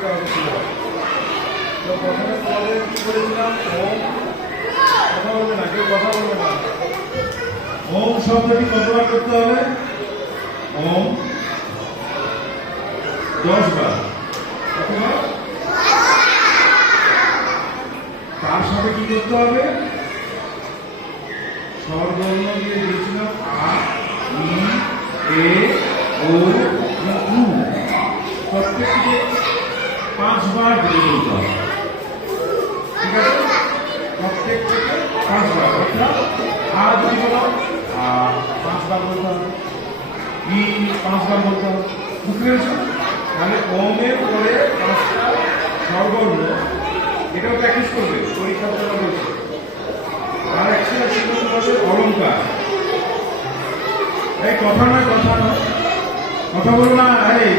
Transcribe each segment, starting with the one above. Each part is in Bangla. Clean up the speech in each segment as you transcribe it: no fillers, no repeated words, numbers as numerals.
করতে হবে ছিল। তো প্রথমে তোমাদের কি করেছিলাম, ওম, কথা বলবে না, কেউ কথা বলবে না। ওম শব্দটি কতবার করতে হবে? ওম 10 বার। কতবার? তার সাথে কি করতে হবে? স্বরবর্ণ দিয়ে দিয়েছিলাম আ, ই, এ, ও, উ। প্রত্যেকটিকে 5 বার দিয়ে বলতে হবে। ঠিক আছে? প্রত্যেক থেকে 5 বার। অর্থাৎ আ যদি বলো, 5 বার বলতে হবে, ই 5 বার বলতে হবে। বুঝতে পেরেছো? তাহলে ওমের পরে 5টা স্বরবর্ণ, এটাও প্র্যাকটিস করবে, পরীক্ষার জন্য বলছে। আর একটা ছিল তোমাদের অলঙ্কার। এই কথা নয়, কথা নয়, কথা বলো না। এই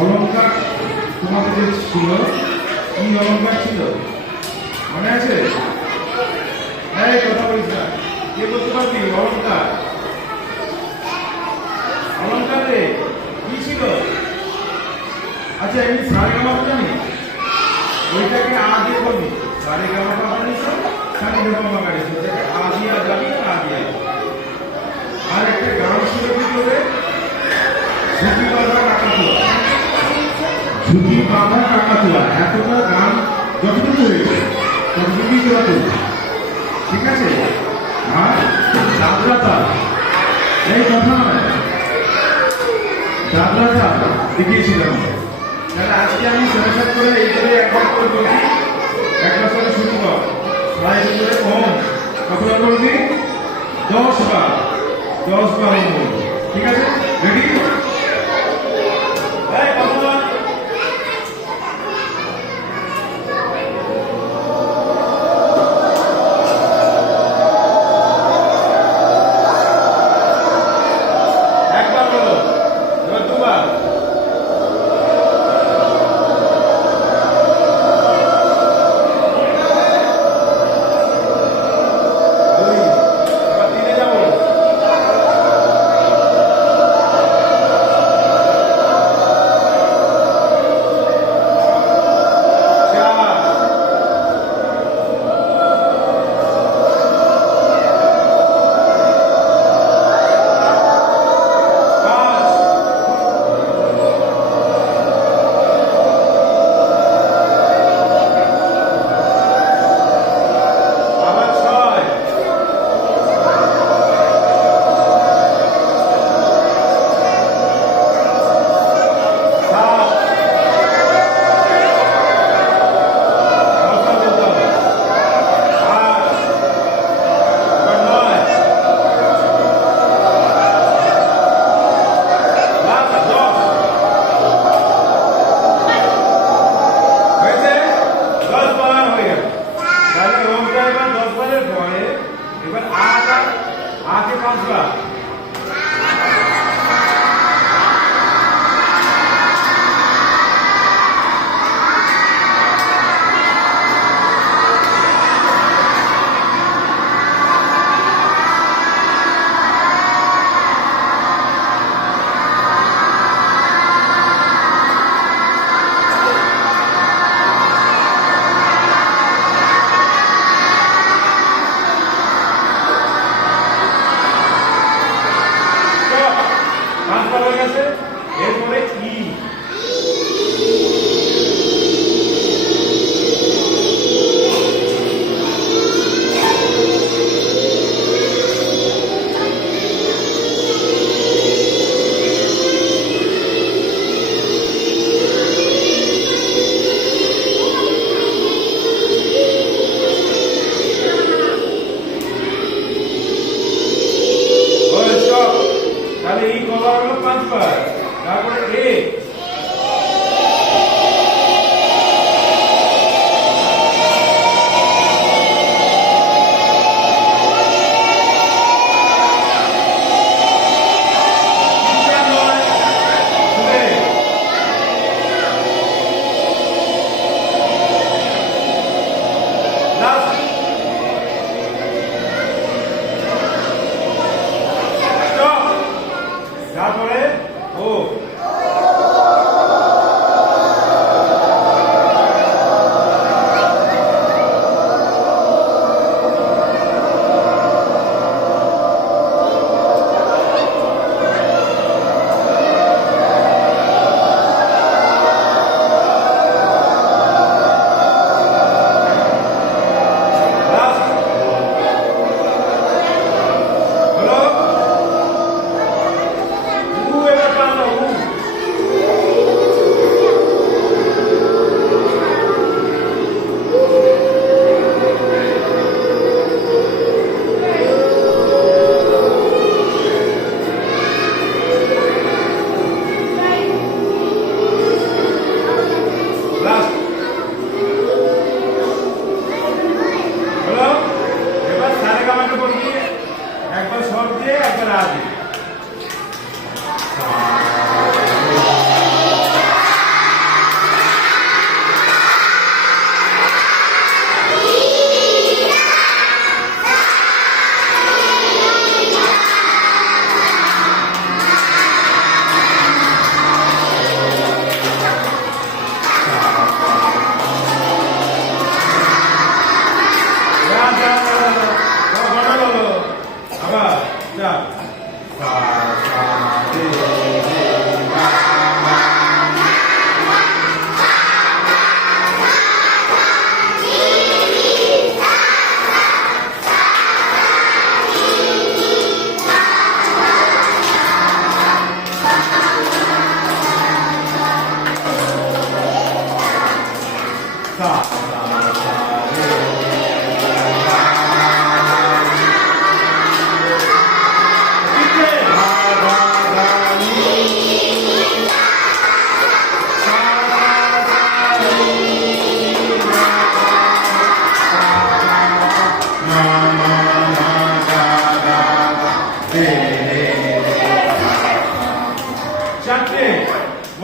অলঙ্কার তোমাদের যে ছিল, কি অলঙ্কার ছিল মনে আছে? এই কথা বলিস না, কে বলতে পারবি? অলঙ্কার, অলঙ্কারে কি ছিল? আচ্ছা, এমনি সারে গামা জানি, ওইটাকে আ দিয়ে বলবি। সারে গামা বানিয়েছ, সারে গামা বানিয়েছ, ওটাকে আ দিয়া যাবি, আ দিয়া। আর একটা গান ছিল কি করে? ঝুঁকি বাঁধা কাকাতুয়া, ঝুঁকি বাঁধা কাকাতুয়া। এতটা গান যতটুকু হয়েছে ততটুকুই তোরা করবি, ঠিক আছে? আর দাদরাতা, এই কথা নয়, দাদরাতা দেখিয়েছিলাম। তাহলে আজকে আমি সেমিস্টার করে এই করে একবার করে বলছি, একবার করে শুরু কর। তাই করে ওম কতবার বলবি? 10 বার, 10 বার ওম। ঠিক আছে? Ready?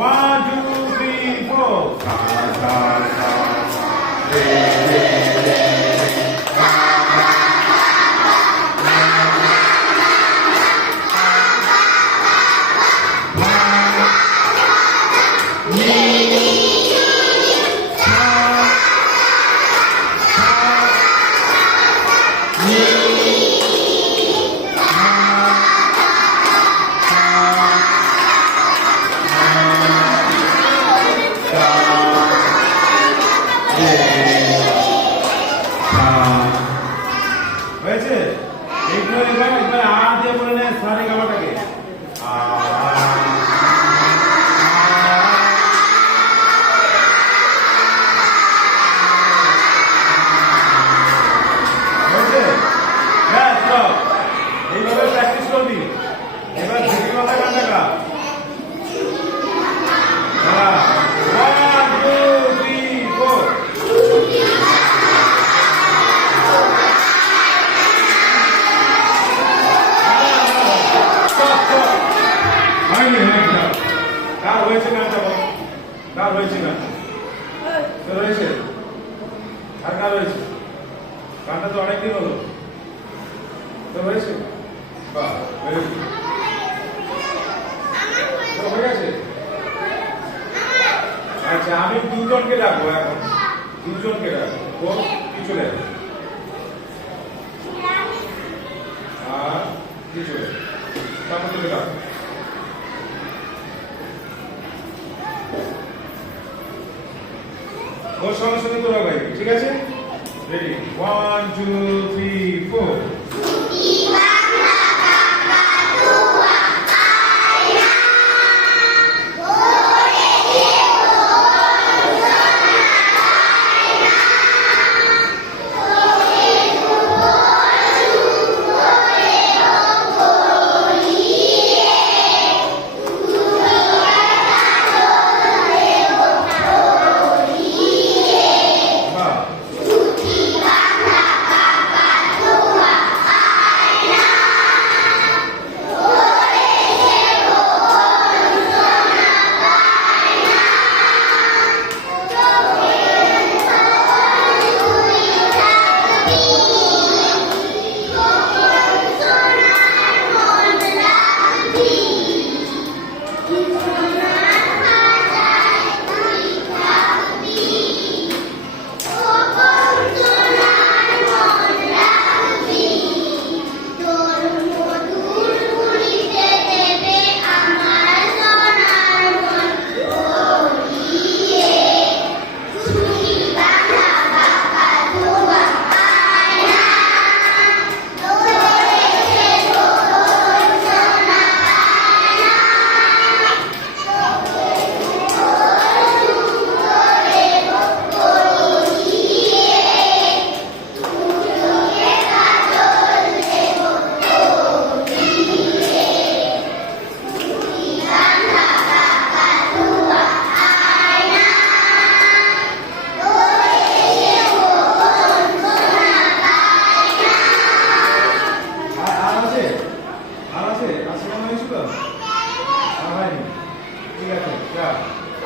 1 2 3 4 sa sa sa re re re sa sa হয়েছে? এইগুলো এবার আ দিয়ে বলে নেয় সারে গামাটাকে আ হয়েছে? হ্যাঁ সব এইভাবে প্র্যাকটিস করবি। এবার ঝুঁকি মাথা গানটা গা। হ্যাঁ 1 2 3 4 কার হয়েছে গানটা বল? কার হয়েছে গান? তোর হয়েছে? আর কার হয়েছে? গানটা তো অনেকদিন হলো। তোর হয়েছে? বাহ ভেরি গুড। তোর হয়ে গেছে? আচ্ছা আমি দুজনকে ডাকবো এখন। দুজনকে ডাকবো। ও পিছনে আর পিছনে তারপর তুমি ডাকবো। ওর সঙ্গে সঙ্গে তোরা গাইবি, ঠিক আছে? রেডি 1 2 3 4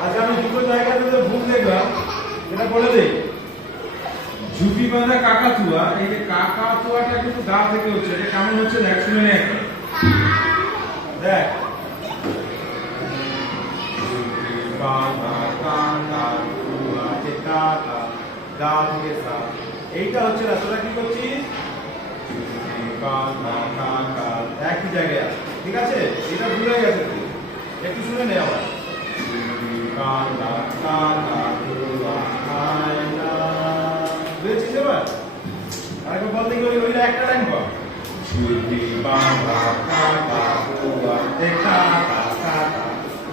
আচ্ছা আমি দুটো জায়গাতে ভুল দেখলাম, এটা বলে দেই। ঝুপি বাঁধা কাকাতুয়া, এই যে কাকাতুয়াটা কিন্তু গা থেকে হচ্ছে, এটা কেমন হচ্ছে দেখ, শুনে নে একটা। দেখ এইটা হচ্ছে না, তোরা কি করছিস? একই জায়গায় আছে, ঠিক আছে? এটা ভুলে গেছে তুই, একটু শুনে নে আবার। বুঝেছিস এবার? আরেকবার বল দেখি, ওইটা একটা লাইন বল।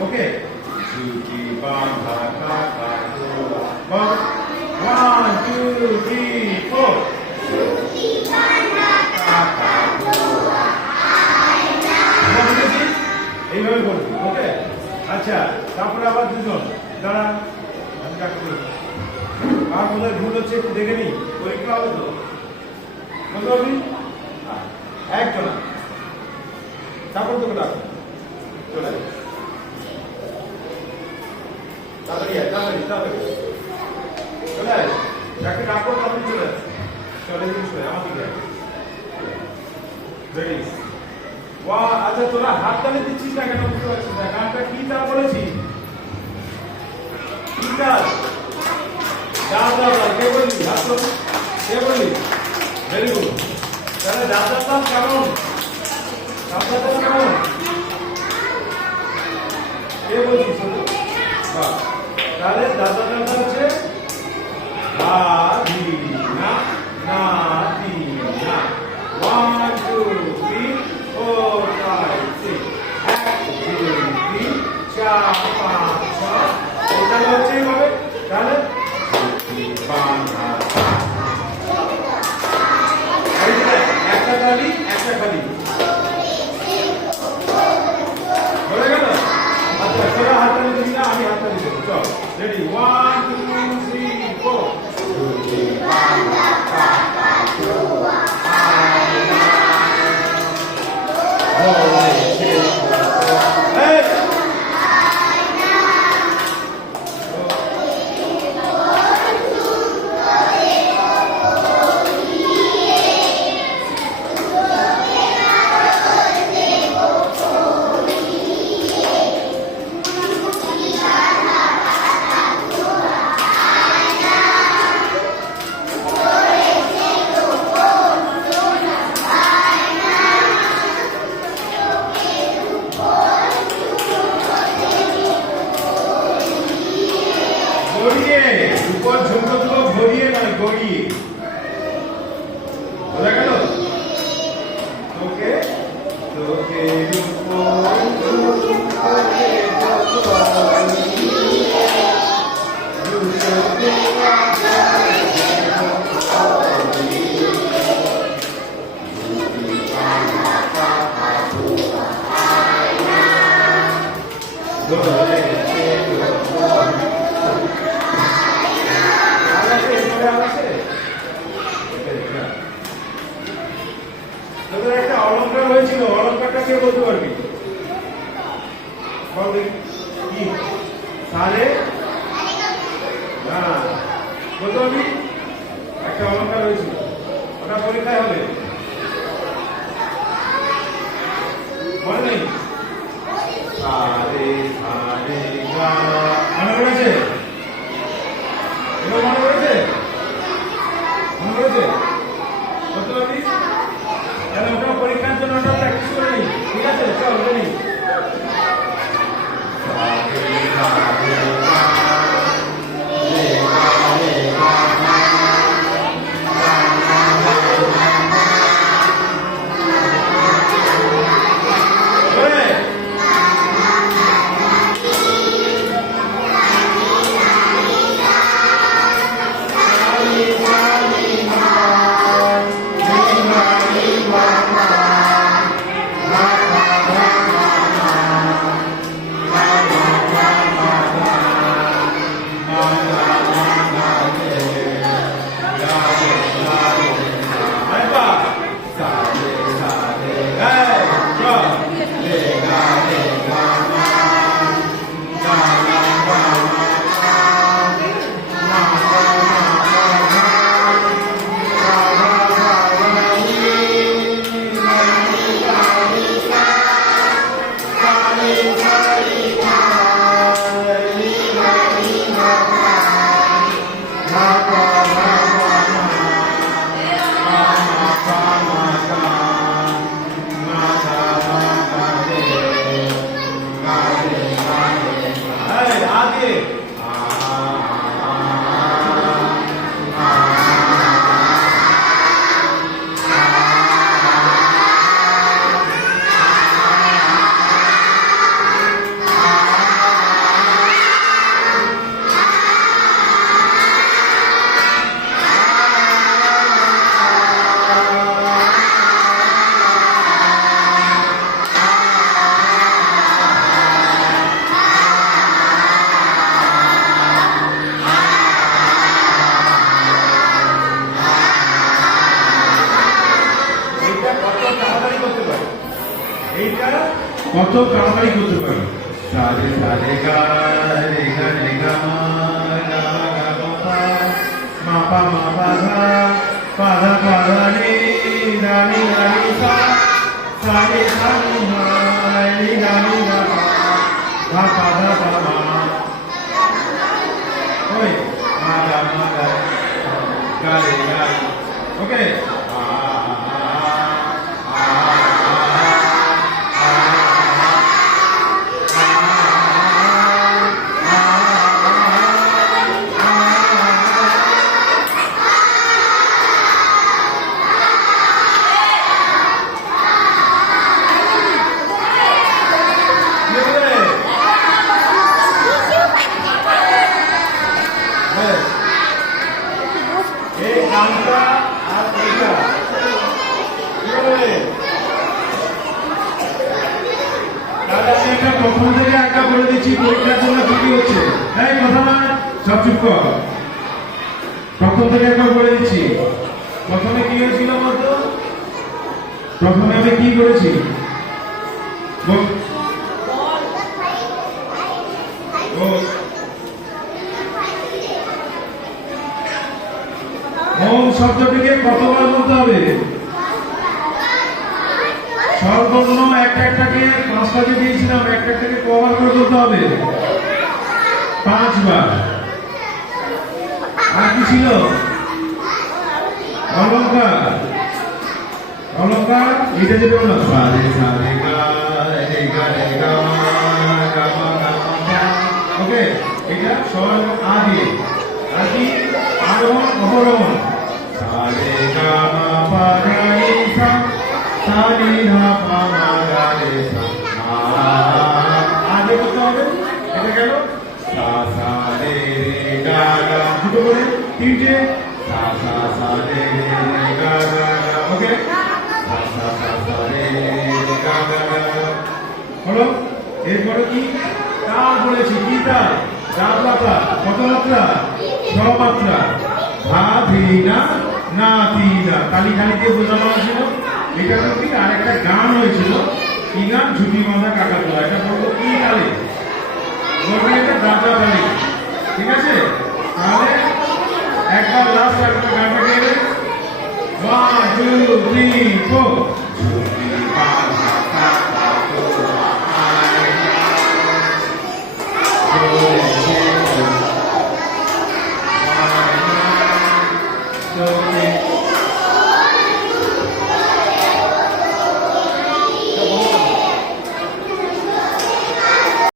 ওকে, বল 1 2 3 4 এইভাবে বলবি, ওকে? আচ্ছা তারপরে আবার দুজন দাঁড়া, আমি ডাকবো। আর কোথায় ভুল হচ্ছে একটু দেখে নি, পরীক্ষা হবে তো, বুঝতে পারবি? একজন, তারপর তোকে ডাকবো, চলে তাড়াতাড়ি আয়, তাড়াতাড়ি তাড়াতাড়ি চলে আয়, যাকে ডাকবো তাড়াতাড়ি চলে আয়। চলে দিন শুনে আমার দিকে রেডি। আচ্ছা তোরা হাত তালে দিচ্ছিস না কেন বুঝতে পারছিস না? গানটা কি তা বলেছি? কি কাজ? দাদা কে বললি? হাত তোল। কে বললি? Very good. তাহলে দাদার দাম কেমন? দাদার দাম কেমন? কে বলছিস? বাহ, তাহলে দাদার দাম হচ্ছে না না না। 1 2 3 4 5 6 1 2 3 4 5 6 এটা হচ্ছে এইভাবে। তাহলে একটা খালি একটা খালি হয়ে গেল। আচ্ছা তোরা হাততালি দিবি না, আমি হাততালি দেবো। চল রেডি 1 2 3 4 গড়িয়ে উপর ঝুঁকো তো ঘড়িয়ে নয় গড়িয়ে। বোঝা গেল? তোকে তোকে তোদের একটা অলঙ্কার হয়েছিল, অলঙ্কারটা কে বলতে পারবি? বল দেখি কি? সারে না বলতে পারবি? একটা অলঙ্কার হয়েছিল, ওটা পরীক্ষায় হবে, মনে নেই? সারে সারে গা মনে পড়েছে? এবার মনে পড়েছে? মনে পড়েছে? বলতে পারবি? তাহলে ওটা পরীক্ষার জন্য ওটা প্র্যাকটিস করে নিই, ঠিক আছে? চল রেডি। কত তাড়াতাড়ি করতে পারি? সারে সারে গা রে গা রে গা পা মা পা ধা পা ধা রে ধা রে সা সা রে সা রে মা রে ধা পা পা ধা পা মা ওই মা গা গা রে ওকে এই গানটা আর এইটা তাহলে আমি একটা প্রথম থেকে একটা বলে দিচ্ছি পরীক্ষার জন্য কি হচ্ছে এই কথা না সব চুপ কর প্রথম থেকে একবার বলে দিচ্ছি প্রথমে কি হয়েছিল বলতো প্রথমে আমি কি করেছি ওম শব্দটিকে কতবার বলতে হবে সর্বর্ণ একটাকে পাঁচটাকে দিয়েছিলাম একটাকে কবার করে বলতে হবে 5 বার আর কি ছিল অলংকার অলংকার এটা যেটা হলো সারে সারে গা রে গা রে গা গা মা গা মা ওকে এটা স্বর আদি আর কি আরোহণ অবরোহণ সারে গা মা পা রে সা সা রে ধা পা মা গা রে সা আগে করতে হবে এটা গেল সা সা রে রে গা গা দুটো করে তিনটে সা সা সা রে রে গা গা ওকে সা সা সা সা রে রে গা গা হলো এরপরে কি তাল বলেছি কি তাল রাত মাত্রা কত মাত্রা 6 মাত্রা ধা ধি না না তি না কালি কালি দিয়ে বোঝানো হয়েছিল এটা কি আরেকটা গান হয়েছিল কি গান ঝুটি বাঁধা কাকাতুয়া এটা বলতো কি তালে বলতো এটা দাদা তালে ঠিক আছে তাহলে একবার লাস্ট একটা গানটা গেলে 1 2 3 4